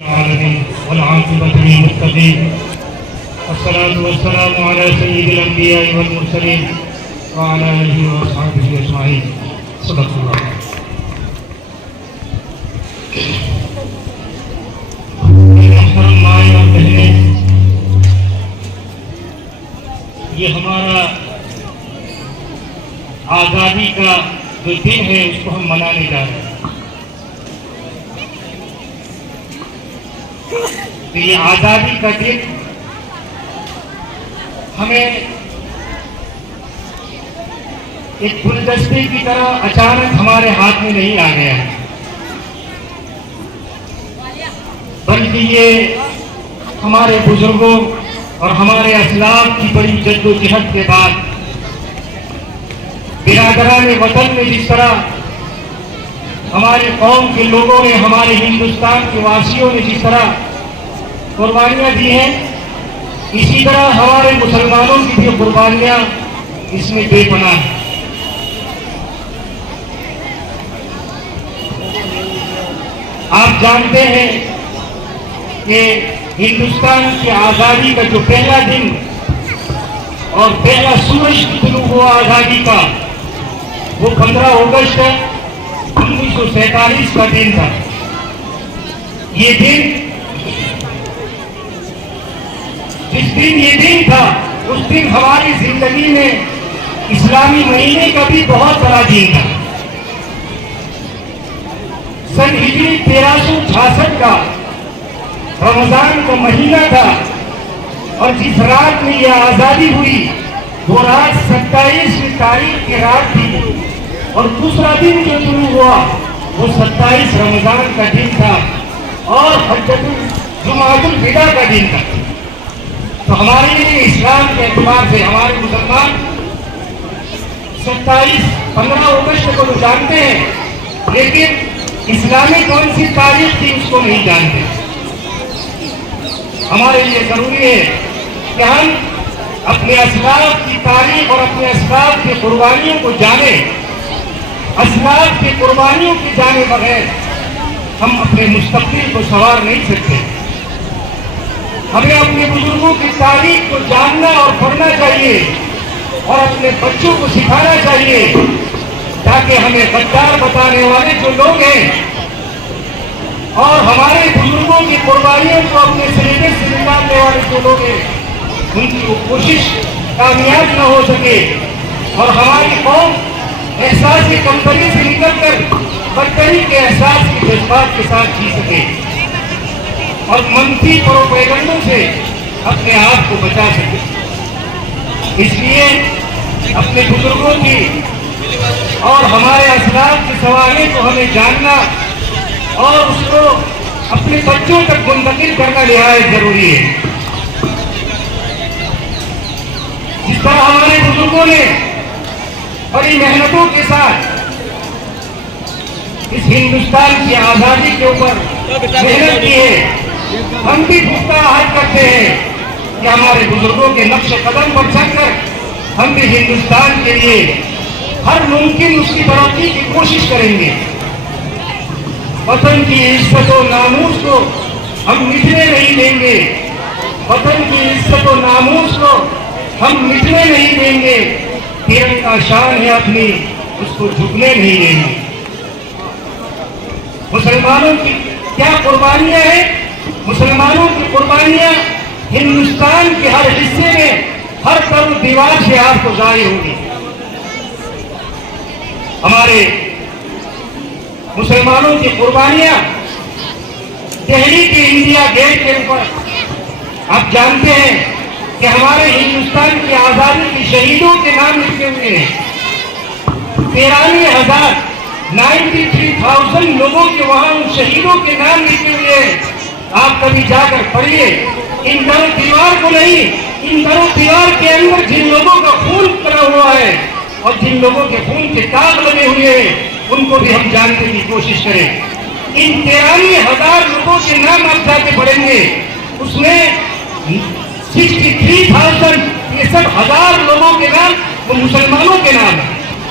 العالمين والعاقبة للمتقين والصلاة والسلام على سيد الأنبياء والمرسلين وعلى آله وأصحابه أجمعين. صدق الله. محترم مائیں اور بہنیں، یہ ہمارا آزادی کا جو دن ہے اس کو ہم منانے جا رہے ہیں. تو یہ آزادی کا دن ہمیں ایک گلدستے کی طرح اچانک ہمارے ہاتھ میں نہیں آ گیا ہے، بلکہ یہ ہمارے بزرگوں اور ہمارے اسلاف کی بڑی جد و جہد کے بعد برادران وطن میں جس طرح ہماری قوم کے لوگوں نے، ہمارے ہندوستان کے واسیوں نے جس طرح قربانیاں دی ہیں، اسی طرح ہمارے مسلمانوں کی بھی قربانیاں اس میں بے پناہ ہیں. آپ جانتے ہیں کہ ہندوستان کی آزادی کا جو پہلا دن اور پہلا سورج طلوع ہوا آزادی کا، وہ 15 اگست 1947 کا دن تھا. یہ دن جس دن یہ دن تھا، اس دن ہماری زندگی میں اسلامی مہینے کا بھی بہت بڑا دن تھا. سن ہجری 1366 کا رمضان کا مہینہ تھا، اور جس رات میں یہ آزادی ہوئی وہ رات 27 تاریخ کی رات تھی، اور دوسرا دن جو شروع ہوا وہ 27 رمضان کا دن تھا اور جمعۃ الوداع کا دن تھا. تو ہمارے لیے اسلام کے اعتبار سے ہمارے مسلمان 15 اگست کو تو جانتے ہیں، لیکن اسلامی کون سی تاریخ تھی اس کو نہیں جانتے. ہمارے لیے ضروری ہے کہ ہم اپنے اسلاف کی تاریخ اور اپنے اسلاف کی قربانیوں کو جانیں. اسلاف کی قربانیوں کی جانے بغیر ہم اپنے مستقبل کو سنوار نہیں سکتے. ہمیں اپنے بزرگوں کی تاریخ کو جاننا اور پڑھنا چاہیے، اور اپنے بچوں کو سکھانا چاہیے، تاکہ ہمیں غدار بتانے والے جو لوگ ہیں اور ہمارے بزرگوں کی قربانیوں کو اپنے سلیبس سے نکالنے والے جو لوگ ہیں، ان کی وہ کوشش کامیاب نہ ہو سکے، اور ہماری قوم احساس کی کمتری سے نکل کر برتری کے احساس کے جذبات کے ساتھ جی سکے، اور منفی پروپیگنڈوں سے اپنے آپ کو بچا سکے. اس لیے اپنے بزرگوں کی اور ہمارے اسلاف کے سوالے کو ہمیں جاننا اور اس کو اپنے بچوں تک منتقل کرنا نہایت ضروری ہے. جس طرح ہمارے بزرگوں نے بڑی محنتوں کے ساتھ اس ہندوستان کی آزادی کے اوپر محنت کی ہے، ہم بھی پختہ عہد کرتے ہیں کہ ہمارے بزرگوں کے نقش قدم پر چل کر ہم بھی ہندوستان کے لیے ہر ممکن اس کی ترقی کی کوشش کریں گے. وطن کی عزت و ناموس کو ہم مٹنے نہیں دیں گے. وطن کی عزت و ناموس کو ہم مٹنے نہیں دیں گے. ترنگا شان ہے اپنی، اس کو جھکنے نہیں دیں گے. مسلمانوں کی کیا قربانیاں ہیں؟ مسلمانوں کی قربانیاں ہندوستان کے ہر حصے میں ہر طرف دیوار سے آپ کو ظاہر ہوگی. ہمارے مسلمانوں کی قربانیاں دہلی کے انڈیا گیٹ کے اوپر، آپ جانتے ہیں کہ ہمارے ہندوستان کی آزادی کے شہیدوں کے نام لکھے ہوئے ہیں. 93,000 لوگوں کے وہاں ان شہیدوں کے نام لکھے ہوئے ہیں. آپ کبھی جا کر پڑھیے. ان درو دیوار کو نہیں، ان درو دیوار کے اندر جن لوگوں کا خون کرا ہوا ہے اور جن لوگوں کے خون کے داغ لگے ہوئے ہیں، ان کو بھی ہم جاننے کی کوشش کریں. ان 93,000 لوگوں کے نام آپ جا کے پڑھیں گے، اس میں 63,000 لوگوں کے نام وہ مسلمانوں کے نام ہیں.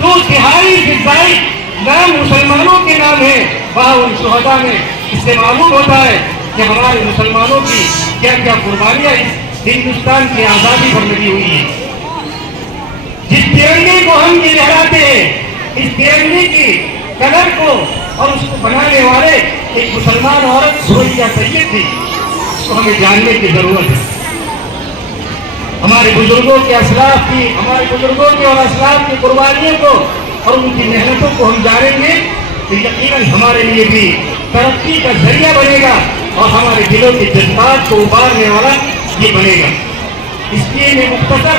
2/3 سے زائد نام مسلمانوں کے نام ہیں. وہاں ان شہداء میں اس سے معلوم ہوتا ہے کہ ہمارے مسلمانوں کی کیا کیا قربانیاں اس ہندوستان کی آزادی پر لگی ہوئی ہیں. جس ترنگے کو ہم یہ لہراتے ہیں، اس ترنگے کی کلر کو اور اس کو بنانے والے ایک مسلمان عورت سوریا سید تھی. اس کو ہمیں جاننے کی ضرورت ہے. ہمارے بزرگوں کے اسلاف کی، ہمارے بزرگوں کی اور اسلاف کی قربانیوں کو اور ان کی محنتوں کو ہم جانیں گے تو یقیناً ہمارے لیے بھی ترقی کا ذریعہ بنے گا اور ہمارے دلوں کے جذبات کو ابارنے والا یہ بنے گا. اس لیے میں مختصر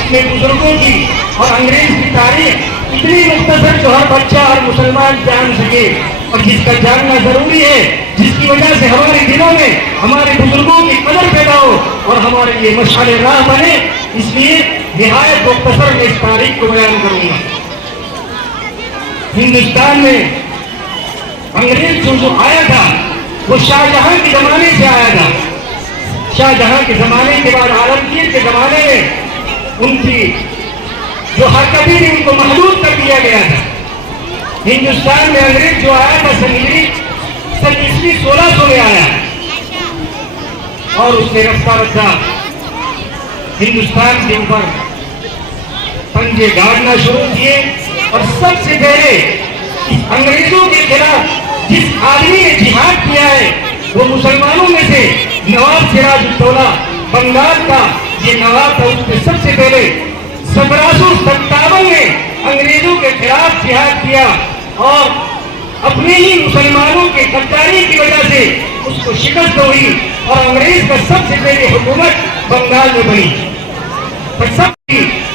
اپنے بزرگوں کی اور انگریز کی تاریخ اتنی مختصر جو ہر بچہ اور مسلمان جان سکے اور جس کا جاننا ضروری ہے، جس کی وجہ سے ہمارے دلوں میں ہمارے بزرگوں کی قدر پیدا ہو اور ہمارے لیے مشعل راہ بنے. اس لیے نہایت مختصر میں اس تاریخ کو بیان کروں گا. ہندوستان میں انگریز جو آیا تھا وہ شاہ جہاں کے زمانے سے آیا تھا. شاہ جہاں کے زمانے کے بعد عالمگیر کے زمانے میں ان کی جو حرکتیں تھیں ان کو محدود کر دیا گیا تھا. ہندوستان میں انگریز جو آیا تھا سن عیسوی 1600 میں آیا اور اس نے رفتہ رفتہ ہندوستان کے اوپر پنجے گاڑنا شروع کیے. اور سب سے پہلے اس انگریزوں کے خلاف جس آدمی نے جہاد کیا ہے وہ مسلمانوں میں سے نواب سراج الدولہ بنگال کا یہ نواب تھا. اس نے سب سے پہلے 1757 میں انگریزوں کے خلاف جہاد کیا اور اپنے ہی مسلمانوں کے غداری کی وجہ سے اس کو شکست ہوئی اور انگریز کا سب سے پہلے حکومت بنگال میں بنی.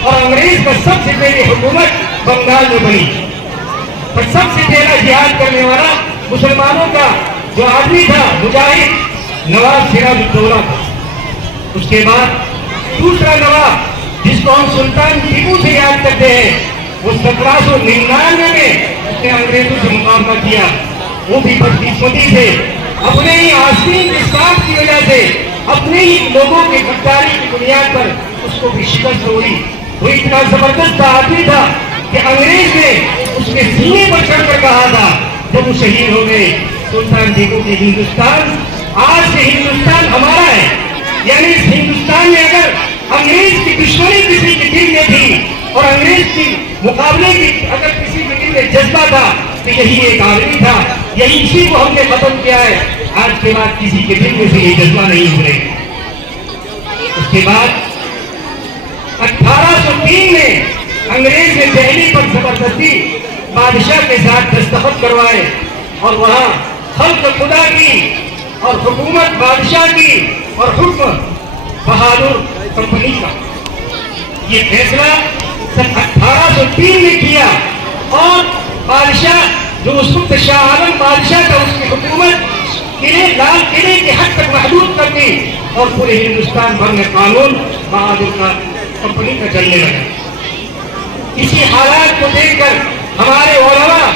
اور انگریز کا سب سے پہلے حکومت بنگال میں بنی. اور سب سے پہلا جہاد کرنے والا مسلمانوں کا جو آدمی تھا مجاہد نواب سراج الدولہ تھا. اس کے بعد دوسرا نواب جس کو ہم سلطان ٹیپو سے یاد کرتے ہیں وہ 1799 میں اس نے انگریزوں سے مقابلہ کیا. وہ بھی بدقسمتی سے اپنے ہی آستین کے ساتھ کی وجہ سے اپنے ہی لوگوں کے غداری کی بنیاد پر اس کو بھی شکست ہوئی. وہ اتنا زبردست آدمی تھا کہ انگریز نے اس کے سینے پر چڑھ کر کہا تھا جب وہ شہید ہو گئے سلطان ٹیپو کے ہندوستان آج سے ہندوستان ہمارا ہے. یعنی اس ہندوستان میں اگر انگریز کی دشمنی کسی کے دل میں تھی اور انگریز کی مقابلے کی اگر کسی کے دل میں جذبہ تھا تو یہی ایک آدمی تھا. یہی اسی کو ہم نے ختم کیا ہے. آج کے بعد کسی کے دل میں سے یہ جذبہ نہیں ابھرے. اس کے بعد 1803 میں انگریز نے دہلی پر زبردستی بادشاہ کے ساتھ دستخط کروائے اور وہاں خلق خدا کی اور حکومت بادشاہ کی اور حکم بہادر کمپنی کا یہ فیصلہ سن 1803 میں کیا. اور بادشاہ جو اس وقت شاہ عالم بادشاہ تھا اس کی حکومت لال قلعے کے حد تک محدود کر دی اور پورے ہندوستان بھر میں قانون بہادر کا کمپنی کا چلنے لگا. اسی حالات کو دیکھ کر ہمارے علماء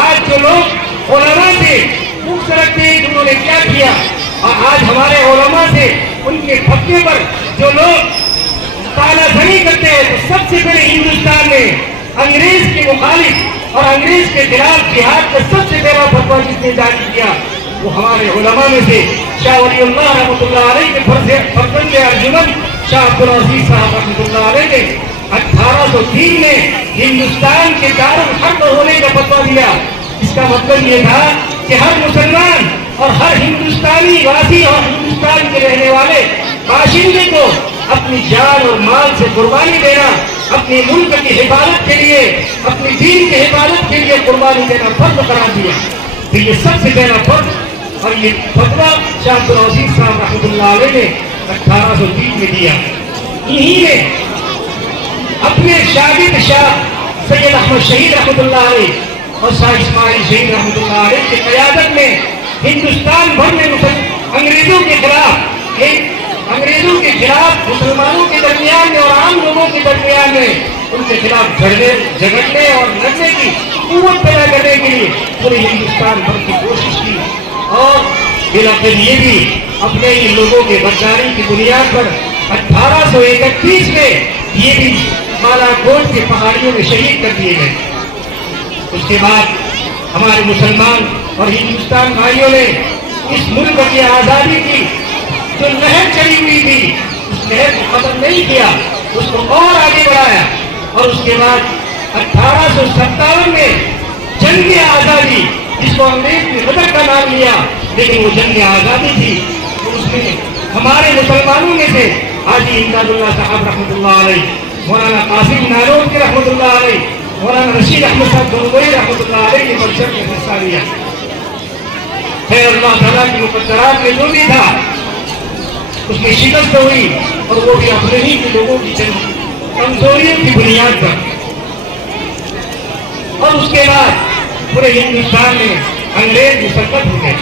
آج جو لوگ علماء سے پوچھ رکھتے ہیں کہ انہوں نے کیا کیا اور آج ہمارے علماء سے ان کے پھکے پر جو لوگ تالا زنی کرتے ہیں تو سب سے پہلے ہندوستان میں انگریز کے مخالف اور انگریز کے خلاف جہاد کا سب سے پہلا فتویٰ جس نے جاری کیا وہ ہمارے علماء میں سے شاہ ولی اللہ رحمۃ اللہ علیہ کے فرزند ارجمند شاہ عبدالعزیز صاحب رحمۃ اللہ علیہ نے 1803 میں ہندوستان کے دارالحرب ہونے کا فتویٰ دیا. اس کا مطلب یہ تھا کہ ہر مسلمان اور ہر ہندوستانی واسی اور ہندوستان کے رہنے والے باشندے کو اپنی جان اور مال سے قربانی دینا، اپنے ملک کی حفاظت کے لیے، اپنی دین کی حفاظت کے لیے قربانی دینا فرض قرار دیا. تو یہ سب سے پہلا فرض اور یہ فتویٰ شاہ عبدالعزیز صاحب رحمۃ اللہ علیہ نے 1803 میں دیا. انہی نے اپنے شاگرد شاہ سید احمد شہید رحمۃ اللہ علیہ اور شاہ اسماعیل شہید رحمۃ اللہ علیہ کی قیادت میں ہندوستان بھر میں انگریزوں کے خلاف مسلمانوں کے درمیان میں اور عام لوگوں کے درمیان میں ان کے خلاف جھگڑنے اور لڑنے کی قوت پیدا کرنے کے لیے پورے ہندوستان بھر کی کوشش کی. اور بالآخر یہ بھی اپنے ہی لوگوں کے غداری کی بنیاد پر 1831 میں یہ بھی بالا کوٹ کے پہاڑیوں میں شہید کر دیے گئے. اس کے بعد ہمارے مسلمان اور ہندوستان بھائیوں نے اس ملک کی آزادی کی جو لہر چلی ہوئی تھی اس لہر کو ختم نہیں کیا، اس کو اور آگے بڑھایا، اور اس کے بعد 1857 میں جنگ آزادی، جس کو انگریز نے غدر کا نام لیا لیکن وہ جنگ آزادی تھی، تو اس میں ہمارے مسلمانوں میں سے حاجی امداد اللہ صاحب رحمۃ اللہ علیہ، مولانا قاسم نانوتوی رحمۃ اللہ علیہ، مولانا رشید احمد صاحب گنگوئی رحمۃ اللہ علیہ نے بڑھ چڑھ کے حصہ لیا۔ خیر اللہ تعالیٰ کی مقدرات میں جو بھی تھا اس میں شکست ہوئی، اور وہ بھی اپنے ہی کے لوگوں کی چند کمزوریوں کی بنیاد پر، اور اس کے بعد پورے ہندوستان میں انگریز مسلط ہو گئے،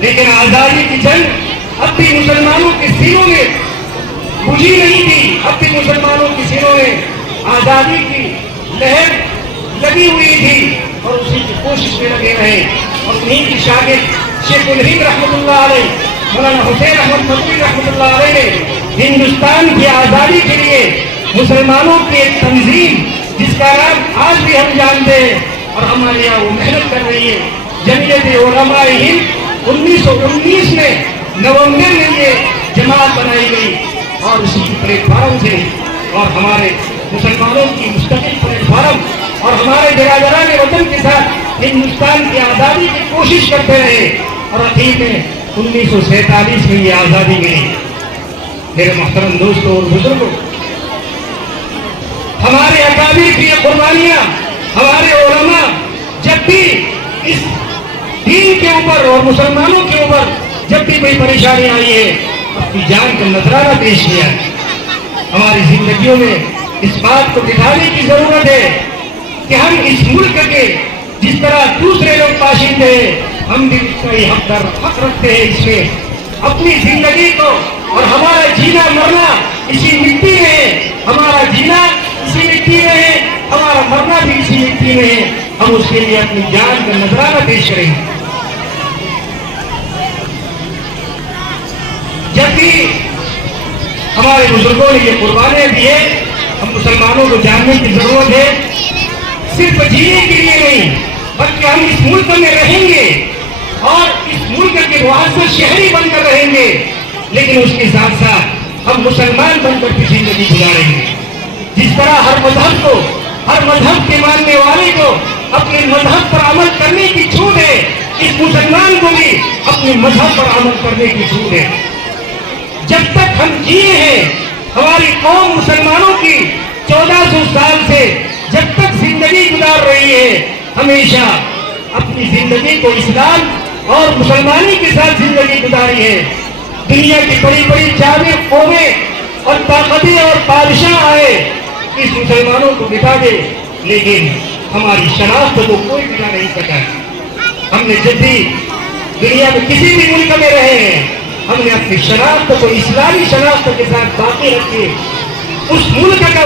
لیکن آزادی کی جنگ اب بھی مسلمانوں کے سینوں میں بجھی نہیں تھی، اب بھی مسلمانوں کے سینوں میں آزادی کی لہر لگی ہوئی تھی، اور اسی کی کوشش میں لگے رہے، اور انہیں کی شاگرد شیخ الہند رحمۃ اللہ علیہ، مولانا حسین احمد مدنی رحمۃ اللہ علیہ نے ہندوستان کی آزادی کے لیے مسلمانوں کی ایک تنظیم جس کا نام آج بھی ہم جانتے ہیں اور ہمارے یہاں وہ محنت کر رہی ہے، جمعیت علماء ہند 1919 میں نومبر میں یہ جماعت بنائی گئی، اور اسی پلیٹ فارم سے اور ہمارے مسلمانوں کی مستقل پلیٹ فارم اور ہمارے برادران وطن کے ساتھ ہندوستان کی آزادی کی کوشش کرتے رہے، اور آخر میں 1947 میں یہ آزادی ملی۔ میرے محترم دوستوں اور بزرگوں، ہمارے اکابر کی یہ قربانیاں، ہمارے علماء جب بھی اس دین کے اوپر اور مسلمانوں کے اوپر جب بھی کوئی پریشانی آئی ہے اپنی جان کا نذرانہ پیش کیا ہے۔ ہماری زندگیوں میں اس بات کو دکھانے کی ضرورت ہے کہ ہم اس ملک کے جس طرح دوسرے لوگ باشندے ہیں، ہم بھی اس کا یہ حق رکھتے ہیں، اس میں اپنی زندگی کو، اور ہمارا جینا مرنا اسی مٹی میں ہے، ہمارا جینا اسی مٹی میں ہے، ہمارا مرنا بھی اسی مٹی میں ہے، ہم اس کے لیے اپنی جان کا نذرانہ پیش کریں گے۔ جب بھی ہمارے بزرگوں نے یہ قربانیاں دی ہے، ہم مسلمانوں کو جاننے کی ضرورت ہے، صرف جینے کے لیے نہیں بلکہ ہم اس ملک میں رہیں گے اور اس ملک کے معزز شہری بن کر رہیں گے، لیکن اس کے ساتھ ساتھ ہم مسلمان بن کر بھی زندگی گزاریں گے۔ جس طرح ہر مذہب کے ماننے والے کو اپنے مذہب پر عمل کرنے کی چھوٹ ہے، اس مسلمان کو بھی اپنے مذہب پر عمل کرنے کی چھوٹ ہے۔ جب تک ہم جیے ہیں، ہماری قوم مسلمانوں کی 1400 سال سے جب تک زندگی گزار رہی ہے، ہمیشہ اپنی زندگی کو اسلام اور مسلمانی کے ساتھ زندگی گزاری ہے۔ دنیا کی بڑی بڑی جامع قومیں اور طاقتیں اور بادشاہ آئے اس مسلمانوں کو مٹا دے، لیکن ہماری شناخت کو کوئی مٹا نہیں سکا۔ ہم نے جب بھی دنیا میں کسی بھی ملک میں رہے ہیں، ہم نے اپنی شناخت کو اسلامی شناخت کے ساتھ باقی رکھی، اس ملک کا